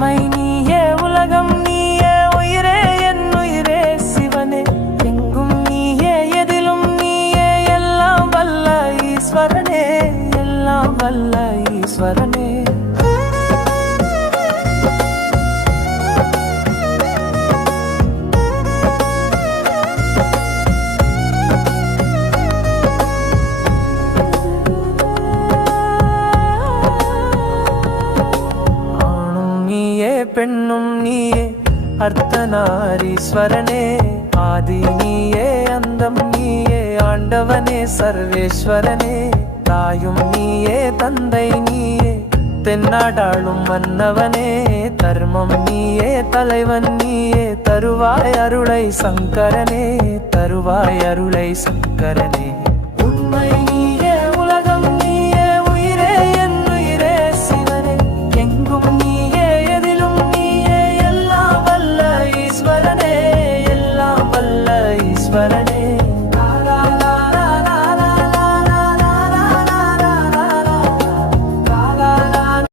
my நீயே உலகம் நீயே உயிரே என் உயிரே சிவனே எங்கும் நீயே எதிலும் நீயே எல்லாம் வல்ல ஈஸ்வரனே எல்லாம் வல்ல ஈஸ்வரனே பெண்ணும் நீயே அர்த்தநாரீஸ்வரனே ஆதி நீயே அந்தம் நீயே ஆண்டவனே சர்வேஸ்வரனே தாயும் நீயே தந்தை நீயே தென்னாடாளும் மன்னவனே தர்மம் நீயே தலைவன் நீயே தருவாய் அருளை சங்கரனே தருவாய் அருளை சங்கரனே